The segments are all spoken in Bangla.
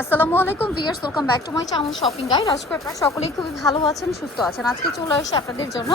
আসসালামু আলাইকুম viewers welcome back to my channel shopping guide. আজকে আপনারা সকলেই খুবই ভালো আছেন, সুস্থ আছেন। আজকে চলে আসে আপনাদের জন্য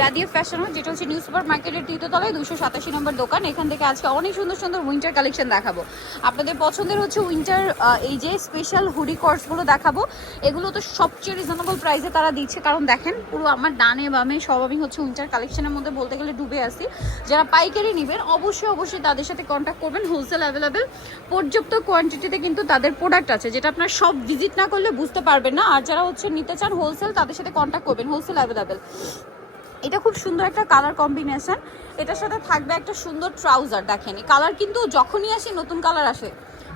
রাদিয়া ফ্যাশন যেটা হচ্ছে নিউ সুপার মার্কেটের তৃতীয়তলায় দুশো সাতাশি নম্বর দোকান। এখান থেকে আজকে অনেক সুন্দর সুন্দর উইন্টার কালেকশন দেখাবো। আপনাদের পছন্দের হচ্ছে উইন্টার এই যে স্পেশাল হুডি কোর্সগুলো দেখাবো। এগুলো তো সবচেয়ে রিজনেবল প্রাইসে তারা দিচ্ছে। কারণ দেখেন, পুরো আমার ডানে বামে সব আমি হচ্ছে উইন্টার কালেকশনের মধ্যে বলতে গেলে ডুবে আসি যারা পাইকারি নেবেন, অবশ্যই অবশ্যই তাদের সাথে কন্ট্যাক্ট করবেন। হোলসেল অ্যাভেলেবেল পর্যাপ্ত কোয়ান্টিটিতে কিন্তু তাদের প্রোডাক্ট আছে, যেটা আপনার সব ভিজিট না করলে বুঝতে পারবেন না। আর যারা হচ্ছে নিতে চান হোলসেল তাদের সাথে কন্ট্যাক্ট করবেন হোলসেল অ্যাভেলেবেল এটা খুব সুন্দর একটা কালার কম্বিনেশন এটার সাথে থাকবে একটা সুন্দর ট্রাউজার দেখেন। কালার কিন্তু যখনই আসে, নতুন কালার আসে।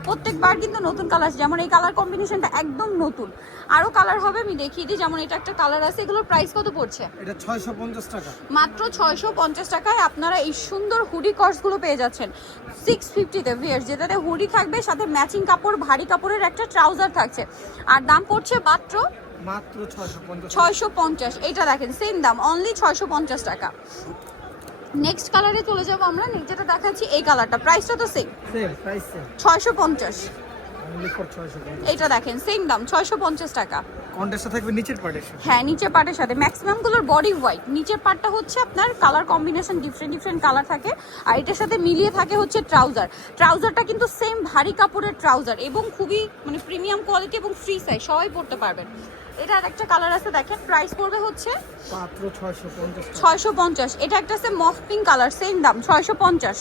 প্রত্যেকবার কিন্তু নতুন কালার যেমন এই কালার কম্বিনেশনটা একদম নতুন। আরও কালার হবে আমি দেখিয়ে দিই। যেমন এটা একটা কালার আছে এগুলোর প্রাইস কত পড়ছে? এটা ছয়শো পঞ্চাশ টাকা। মাত্র ছয়শো পঞ্চাশ টাকায় আপনারা এই সুন্দর হুডি কর্সগুলো পেয়ে যাচ্ছেন। সিক্স ফিফটিতে ভিয়ার যেটাতে হুডি থাকবে সাথে ম্যাচিং কাপড় ভারী কাপড়ের একটা ট্রাউজার থাকছে। আর দাম পড়ছে মাত্র মাত্র ছয়শো পঞ্চাশ এইটা দেখেন সেম দাম অনলি ছয়শো পঞ্চাশ টাকা। নেক্সট কালারে চলে যাব আমরা। যেটা দেখাচ্ছি এই কালারটা প্রাইসটা তো সেম সেম প্রাইস সেম এইটা দেখেন সেম দাম ছয়শো পঞ্চাশ টাকা। কন্টেস্টটা থাকবে নিচের পার্টের সাথে। হ্যাঁ নিচের পার্টের সাথে। ম্যাক্সিমামগুলোর বডি হোয়াইট নিচের পার্টটা হচ্ছে আপনার colour combination different different colour থাকে। আর এটার সাথে মিলিয়ে থাকে হচ্ছে ট্রাউজার ট্রাউজারটা কিন্তু সেম ভারী কাপড়ের ট্রাউজার এবং খুবই মানে প্রিমিয়াম কোয়ালিটি এবং ফ্রি সাইজ সবাই পড়তে পারবেন। এটা একটা কালার আছে দেখেন প্রাইস পড়বে হচ্ছে মাত্র পঞ্চাশ এটা একটা আছে মফ পিঙ্ক কালার সেম দাম ছয়শো পঞ্চাশ।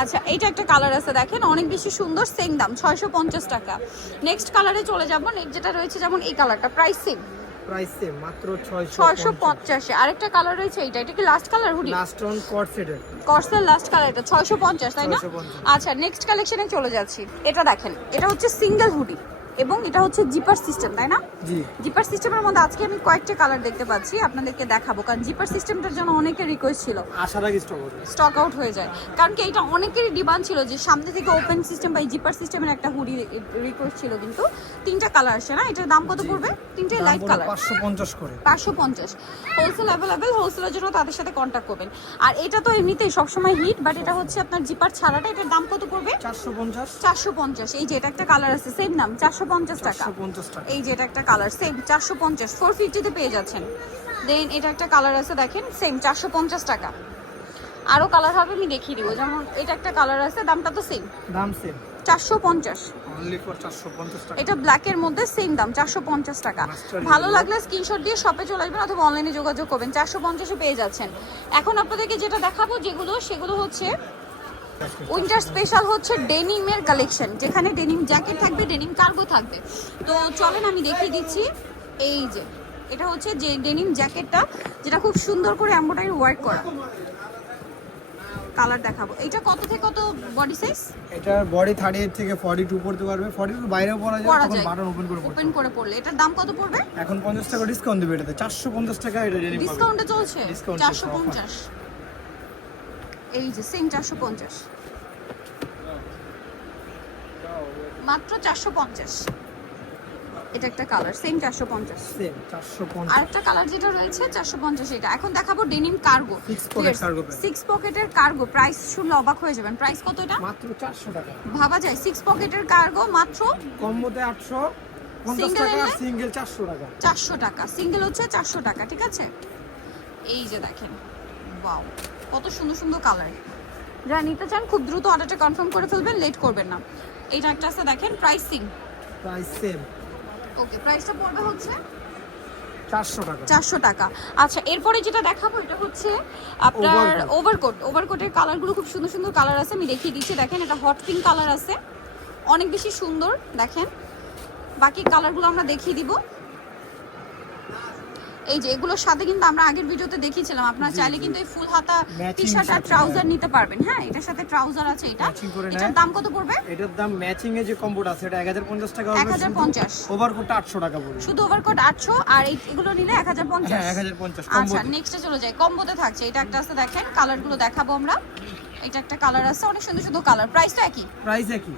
আচ্ছা এইটা একটা কালার আছে দেখেন অনেক বেশি সুন্দর সেম দাম ছয়শো পঞ্চাশ টাকা। নেক্সট কালারে চলে যাব নেক্সট যেটা রয়েছে যেমন এই কালারটা প্রাইস সেম প্রাইস সেম মাত্র ছয়শো ছয়শো পঞ্চাশে আরেকটা কালার রয়েছে এটা কি last colour hoodie? Last on কট কর্সের লাস্ট কালার এটা ছয়শো পঞ্চাশ তাই না? আচ্ছা নেক্সট কালেকশনে চলে যাচ্ছি। এটা দেখেন এটা হচ্ছে সিঙ্গেল হুডি এবং এটা হচ্ছে জিপার সিস্টেম তাই না? জিপার সিস্টেমের মধ্যে আজকে আমি কয়েকটা কালার দেখতে পাচ্ছি আপনাদেরকে দেখাবো। কারণ জিপার সিস্টেমটার জন্য অনেকের রিকোয়েস্ট ছিল। আসার আগে স্টক আউট হয়ে যায়। কারণ কি এটা অনেকেরই ডিমান্ড ছিল যে সামনে থেকে ওপেন সিস্টেম বা জিপার সিস্টেমের একটা হুডি রিকোয়েস্ট ছিল কিন্তু। তিনটা কালার আসে না? এটার দাম কত পড়বে? তিনটে লাইট কালার পাঁচশো পঞ্চাশ করে। পাঁচশো পঞ্চাশ। হোলসেল অ্যাভেলেবেল হোলসেলের জন্য তাদের সাথে কন্ট্যাক্ট করবেন। আর এটা তো এমনিতেই সবসময় হিট বাট এটা হচ্ছে আপনার জিপার ছাড়াটা এটার দাম কত পড়বে? চারশো পঞ্চাশ। চারশো পঞ্চাশ। এই যে এটা একটা কালার আছে সেম দাম চারশো চারশো পঞ্চাশ টাকা। এই যে এটা একটা কালার সেম চারশো পঞ্চাশ ফোর ফিফটিতে পেয়ে যাচ্ছেন। দেন এটা একটা কালার আছে দেখেন সেম চারশো পঞ্চাশ টাকা। আরও কালার হবে আমি দেখিয়ে দিব। যেমন এটা একটা কালার আছে দামটা তো সেম দাম সেম চারশো পঞ্চাশ। চারশো পঞ্চাশ এটা ব্ল্যাকের মধ্যে সেম দাম চারশো পঞ্চাশ টাকা। ভালো লাগলে স্ক্রিনশট দিয়ে শপে চলে আসবেন অথবা অনলাইনে যোগাযোগ করবেন। চারশো পঞ্চাশে পেয়ে যাচ্ছেন। এখন আপনাদেরকে যেটা দেখাবো যেগুলো সেগুলো হচ্ছে উইন্টার স্পেশাল হচ্ছে ডেনিমের কালেকশন যেখানে ডেনিম জ্যাকেট থাকবে ডেনিম কার্গো থাকবে। তো চলেন আমি দেখিয়ে দিচ্ছি এই যে এটা হচ্ছে যে ডেনিম জ্যাকেটটা যেটা খুব সুন্দর করে এম্বোটারি ওয়ার্ক করা। কালার দেখাবো। এটা কত থেকে কত বডি সাইজ এটা বডি 38 থেকে 42 পড়তে পারবে। 42 বাইরেও পরা যায় তখন বাটন ওপেন করে ওপেন করে পড়লে। এটার দাম কত পড়বে? এখন 50 টাকা ডিসকাউন্ট দেবে এটাতে। 450 টাকা এটা ডিসকাউন্টে চলছে? 450 এই যে সেম চারশো পঞ্চাশ। মাত্র চারশো পঞ্চাশ। এটা একটা কালার সেম চারশো পঞ্চাশ। পঞ্চাশ। আরেকটা কালার যেটা রয়েছে চারশো পঞ্চাশ এটা। এখন দেখাবো ডেনিম কার্গো। সিক্স পকেটের কার্গো প্রাইস শুনলে অবাক হয়ে যাবেন। প্রাইস কত এটা? মাত্র চারশো টাকা। ভাবা যায়। সিক্স পকেটের কার্গো মাত্র? কম্বোতে আটশো সিঙ্গেল চারশো টাকা। চারশো টাকা। সিঙ্গেল হচ্ছে চারশো টাকা ঠিক আছে? এই যে দেখেন। ওয়াও কত সুন্দর সুন্দর কালার যারা নিতে চান খুব দ্রুত অর্ডারটা কনফার্ম করে ফেলবেন লেট করবেন না। এইটা একটা আছে দেখেন প্রাইসিং প্রাইস সেম ওকে প্রাইসটা পড়বে হচ্ছে? চারশো টাকা। আচ্ছা এরপরে যেটা দেখাবো এটা হচ্ছে আপনার ওভারকোট ওভারকোটের কালারগুলো খুব সুন্দর সুন্দর কালার আছে আমি দেখিয়ে দিচ্ছি। দেখেন এটা হট পিঙ্ক কালার আছে। অনেক বেশি সুন্দর দেখেন। বাকি কালারগুলো আমরা দেখিয়ে দিব। এই যে এগুলোর সাথে কিন্তু আমরা আগের ভিডিওতে দেখিয়েছিলাম আপনারা চাইলে কিন্তু এই ফুল হাতা টি শার্ট আর ট্রাউজার। নিতে পারবেন। হ্যাঁ এটার সাথে ট্রাউজার আছে এটা। এটার দাম কত পড়বে? এটার দাম ম্যাচিং এ যে কম্বোটা আছে এটা এক হাজার পঞ্চাশ টাকা 1050 ওভারকোটটা আটশো টাকা পড়বে। শুধু ওভারকোট আটশো আর এই- এগুলো নিলে এক হাজার পঞ্চাশ। হ্যাঁ এক হাজার পঞ্চাশ আচ্ছা নেক্সটে চলে যাই। কম্বোতে থাকছে। এটা একটা আছে দেখেন কালারগুলো দেখাবো আমরা। এটা একটা কালার আছে অনেক সুন্দর সুন্দর কালার প্রাইসটা একই? প্রাইস একই।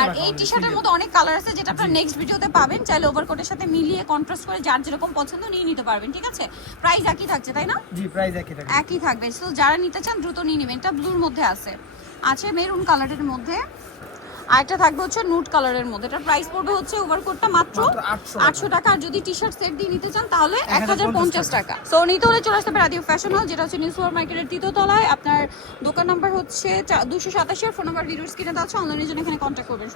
আর এই টি শার্টের। মধ্যে অনেক কালার আছে যেটা আপনারা নেক্সট ভিডিওতে পাবেন। চাইলে ওভারকোটের সাথে মিলিয়ে কন্ট্রাস্ট করে যার যেরকম পছন্দ নিয়ে নিতে পারবেন ঠিক আছে? প্রাইস একই থাকছে তাই না? জি প্রাইস একই থাকবে। একই থাকবে। সো যারা নিতে চান দ্রুত নিয়ে নেবেন। এটা ব্লুর মধ্যে আছে। আছে মেরুন কালারের মধ্যে। আর একটা থাকবে হচ্ছে নুট কালারের মধ্যে। এটার প্রাইস পড়বে হচ্ছে ওভারকোটটা মাত্র মাত্র 800 টাকা। আটশো টাকা। আর যদি টি শার্ট সেট দিয়ে নিতে চান তাহলে এক 1050 হাজার পঞ্চাশ টাকা। সো নিতে হলে চলে আসতে পারে আদিও ফ্যাশন হল যেটা হচ্ছে নিউ সুপার মার্কেটের তৃতীয়তলায় আপনার দোকান নাম্বার হচ্ছে দুশো সাতাশি ফোন নাম্বার ভিডিও স্ক্রিনে আছে। অনলাইনের জন্য এখানে কন্ট্যাক্ট করবেন।